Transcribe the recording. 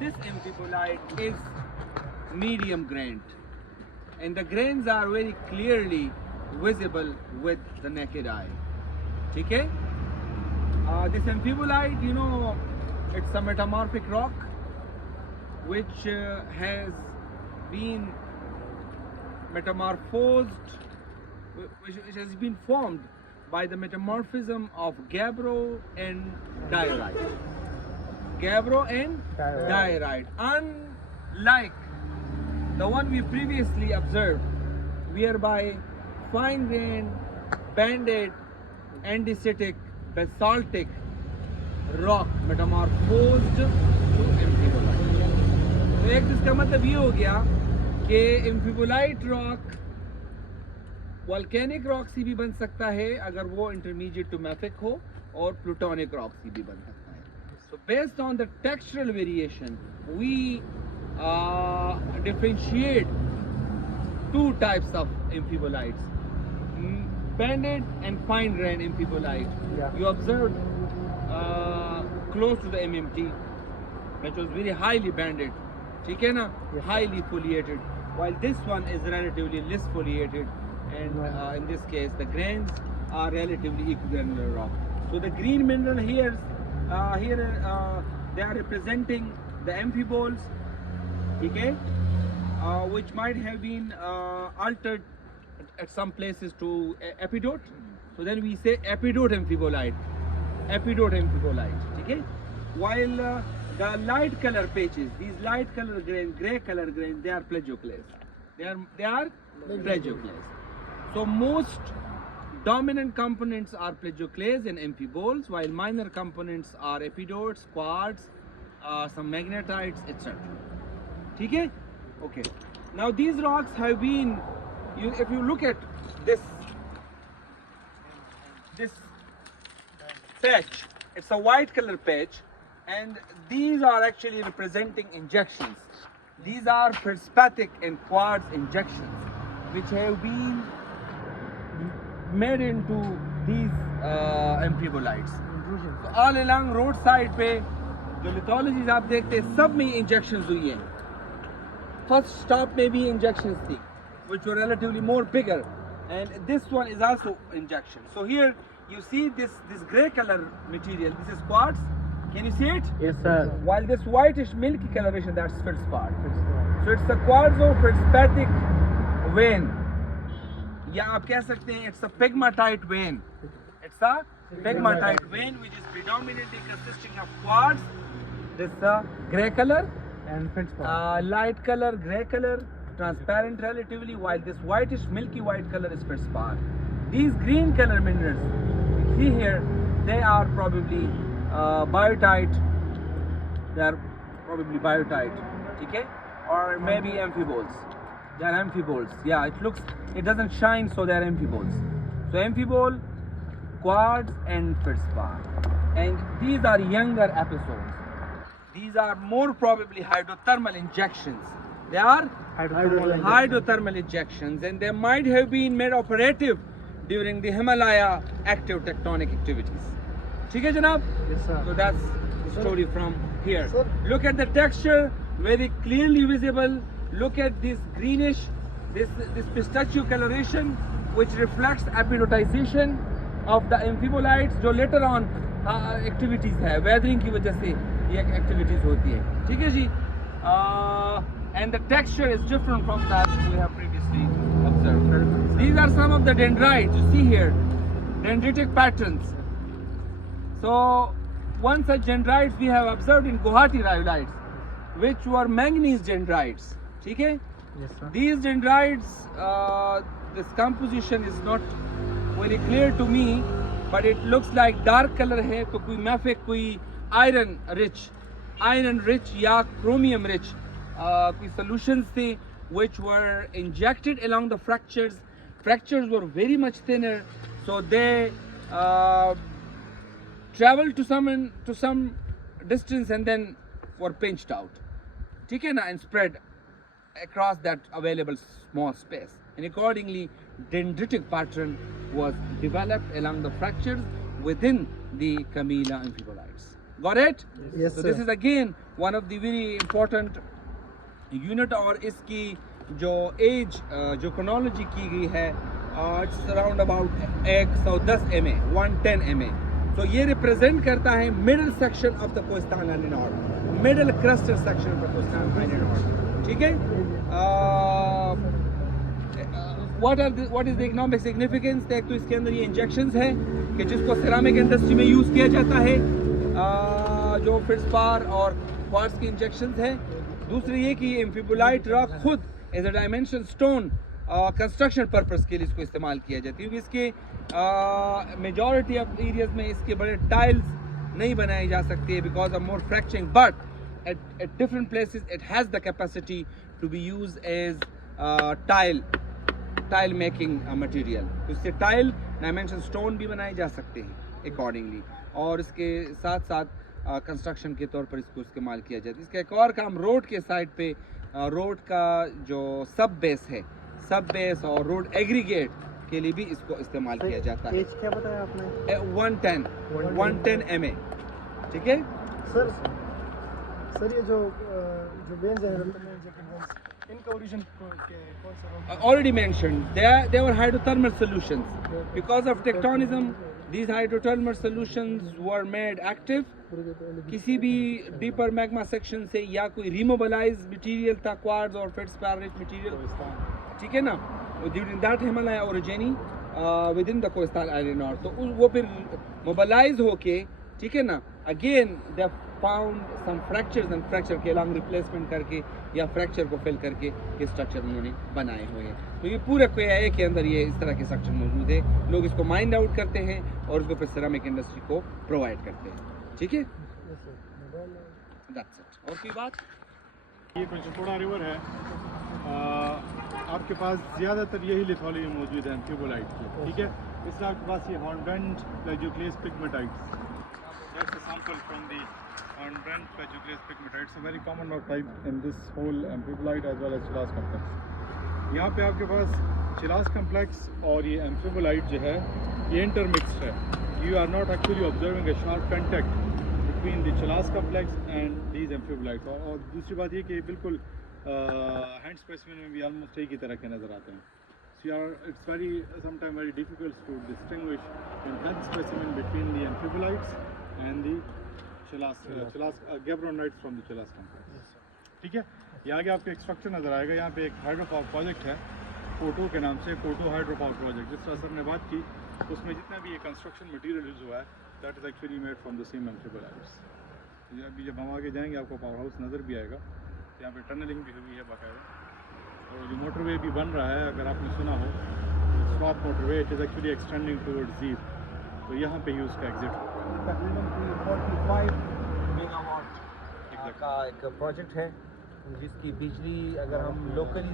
this amphibolite is medium grained, and the grains are very clearly visible with the naked eye. Okay? This amphibolite, you know, it's a metamorphic rock which has been metamorphosed, which has been formed by the metamorphism of gabbro and diorite. Gabbro and diorite. Unlike the one we previously observed, whereby fine grained, banded, andesitic, basaltic rock metamorphosed to amphibolite. तो एक इसका मतलब ये हो गया कि amphibolite rock volcanic rock से भी बन सकता है अगर वो intermediate to mafic हो, और plutonic rock से भी बन सकता है. So based on the textural variation, we differentiate two types of amphibolites, banded and fine grained amphibolite. You observed close to the MMT, which was very highly banded, highly foliated, while this one is relatively less foliated, and in this case the grains are relatively equigranular rock. So the green mineral here they are representing the amphiboles, which might have been altered at some places to epidote. So then we say epidote amphibolite, okay? While the light color patches, these light color grains, gray color grains, they are plagioclase. They are plagioclase. So most dominant components are plagioclase and amphiboles, while minor components are epidotes, quartz, some magnetites, etc. Okay? Okay. Now these rocks have been, if you look at this patch, it's a white color patch, and these are actually representing injections. These are feldspathic and quartz injections which have been made into these amphibolites. So all along roadside पे जो lithologies आप देखते हैं सब में injections हुई हैं. First stop में भी injections थी, which were relatively more bigger, and this one is also injection. So here you see this gray color material. This is quartz. Can you see it? Yes, sir. While this whitish milky coloration, that's feldspar. So it's a quartzo-feldspathic vein. या आप कह सकते हैं it's a pegmatite vein. It's a pegmatite vein which is predominantly consisting of quartz. This gray color And feldspar. light color, gray color, transparent relatively, while this whitish milky white color is feldspar. These green color minerals you see here, they are probably biotite. They are probably biotite, okay, or maybe amphiboles. They are amphiboles. Yeah, it doesn't shine, so they are amphiboles. So amphibole, quartz, and feldspar. And these are younger episodes. These are more probably hydrothermal injections. They are hydrothermal injections, and they might have been made operative during the Himalaya active tectonic activities. ठीक है जनाब? Yes, sir. So that's the story from here. Sir. Look at the texture, very clearly visible. Look at this greenish, this pistachio coloration, which reflects epidotization of the amphibolites, जो later on activities है, weathering की वजह से ये activities होती है. ठीक है जी? And the texture is different from that we have previously observed. These are some of the dendrites you see here, dendritic patterns. So one such dendrites we have observed in Guwahati rhyolites, which were manganese dendrites. Okay? Yes, sir. These dendrites, this composition is not very clear to me, but it looks like dark color है, तो कोई mafic, कोई iron rich या chromium rich कोई solutions थे which were injected along the fractures. Fractures were very much thinner, so they traveled to some distance and then were pinched out. ठीक है ना? And spread across that available small space, and accordingly dendritic pattern was developed along the fractures within the Camilla amphibolites. Got it? Yes, So sir. this is again one of the very important unit, और इसकी जो as जो chronology की गई है it's around about 110 MA 110 MA. तो ये represent करता है middle section of the Kohistan island north, middle crustal section of the Kohistan island north. ठीक है. What is the economic significance? एक तो इसके अंदर ये इंजेक्शंस है कि जिसको सिरामिक इंडस्ट्री में यूज़ किया जाता है, जो फिल्सपार और क्वार्ट्ज की इंजेक्शंस है. दूसरी ये कि ये एम्फिबोलाइट रॉक खुद as a dimension stone construction purpose के लिए इसको इस्तेमाल किया जाता है, क्योंकि इसके मेजॉरिटी ऑफ एरियाज में इसके बड़े टाइल्स नहीं बनाए जा सकते because of more fracturing, but at different places it has the capacity to be use as tile making material. तो इससे टाइल डायमेंशन स्टोन भी बनाए जा सकते हैं अकॉर्डिंगली, और इसके साथ साथ कंस्ट्रक्शन के तौर पर इसको इस्तेमाल किया जाता है. इसका एक और काम रोड के साइड पे रोड का जो सब बेस है, सब बेस और रोड एग्रीगेट के लिए भी इसको इस्तेमाल किया जाता है. एज क्या बताया आपने? 110 MA. ठीक है सर ये जो बेंच है, इनका ओरिजिन कौन सा? already mentioned, they were hydrothermal solutions. Because of tectonism, these hydrothermal solutions were made active. किसी भी डीपर मैग्मा सेक्शन से या कोई रिमोबलाइज मटेरियल था, क्वार्ट्ज और फेल्डस्पार रिच मटेरियल, ठीक है ना, during that Himalaya orogeny within the coastal island north, तो वो फिर मोबलाइज होके, ठीक है ना, again they found some fractures and fracture के अलॉन्ग रिप्लेसमेंट करके या फ्रैक्चर को फिल करके ये स्ट्रक्चर उन्होंने बनाए हुए हैं. तो ये पूरे KIA के अंदर ये इस तरह के स्ट्रक्चर मौजूद है. लोग इसको माइंड आउट करते हैं और उसको फिर सिरामिक इंडस्ट्री को प्रोवाइड करते हैं. ठीक है, दैट्स इट. और कोई बात? ये पंचकोड़ा रिवर है, आपके पास ज़्यादातर यही लिथोलॉजी मौजूद है एम्फिबोलाइट की. ठीक है, इसमें आपके पास ये हॉर्नब्रेंड प्लेजियोक्लेस पिगमेटाइट्स. That's a sample from the hornblende plagioclase pigmatites, a very common rock type in this whole amphibolite as well as Chilas complex. यहाँ पे आपके पास Chilas complex और ये amphibolite जो है ये intermixed है. You are not actually observing a sharp contact between the Chilas complex and these amphibolites. और दूसरी बात ये कि बिल्कुल hand specimen में भी almost एक ही तरह के नज़र आते हैं. So it's sometimes very difficult to distinguish in hand specimen between the amphibolites and the Chilas gabbronoids from the Chilas complex. ठीक है, ये आगे आपको एक स्ट्रक्चर नज़र आएगा. यहाँ पे एक हाइड्रो पावर प्रोजेक्ट है कोटो के नाम से, कोटो हाइड्रो पावर प्रोजेक्ट. जिस तरह सर ने बात की, उसमें जितना भी ये कंस्ट्रक्शन मटेरियल यूज़ हुआ है that is actually made from the same amphibolites. अभी जब हम आगे जाएंगे आपको पावर हाउस नज़र भी आएगा. यहाँ पे टनलिंग भी हुई है बाकायदा, और जो मोटरवे भी बन रहा है, अगर आपने सुना हो, Swat motorway, it is actually extending towards jeep. तो यहाँ पे ही उसका एग्जिट होगा. तकरीबन 45 मेगावाट का एक प्रोजेक्ट है, जिसकी बिजली अगर हम लोकली